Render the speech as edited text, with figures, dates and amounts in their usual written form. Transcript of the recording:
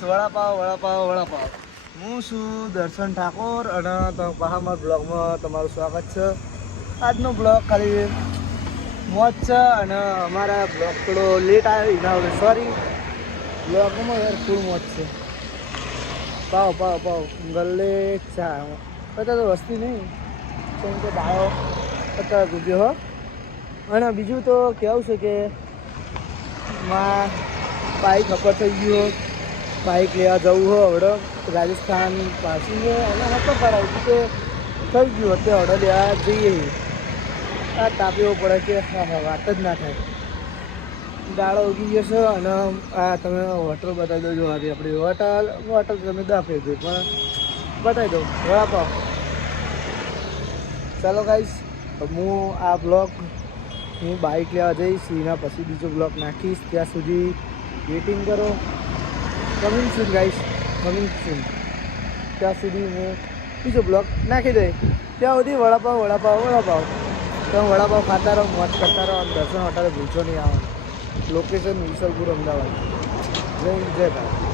વડાપાવ વડાપાવ વડાપાવ. હું છું દર્શન ઠાકોર અને બહામા બ્લોગમાં તમારું સ્વાગત છે. આજનો બ્લોગ ખાલી મોજ છે અને અમારા બ્લોગ થોડો લેટ આવ્યો એના સોરી. બ્લોગમાં યાર ફૂલ મોજ છે. પાવ પાવ પાવ ગલ્લે ચા અત્યારે તો વસ્તી નહીં કેમ કે દાળો અત્યારે ગુજ્યો હો. અને બીજું તો કેવું છે કે માં બાઈક ખબર થઈ ગયું. બાઇક લેવા જવું હોય હવડે રાજસ્થાન પાછું છે અને હતો કરાવ્યું કે થઈ ગયું અત્યારે હવડે લેવા જઈએ. આ તાપ એવો પડે કે હા હા વાત જ ના થાય. દાડો ઉગી જશે અને આ તમે હોટલ બતાવી દો. જો આજે આપણી હોટલ તમે દાફી દો પણ બતાવી દો વડાપાવ. ચાલો ગાઈસ હું આ બ્લોગ હું બાઇક લેવા જઈશ એના પછી બીજો બ્લોગ નાખીશ. ત્યાં સુધી વેઇટિંગ કરો. કમિંગ સૂન ગાઈસ, કમિંગ સૂન. ત્યાં સુધી હું બીજો બ્લોગ નાખી દઈ. ત્યાં સુધી વડાપાવ વડાપાવ વડાપાવ. તમે વડાપાવ ખાતા રહો, મોજ કરતા રહો. દર્શન હોટલે ભૂલશો નહીં આવવાનું. લોકેશન વિસલપુર અમદાવાદ. જય ભારત.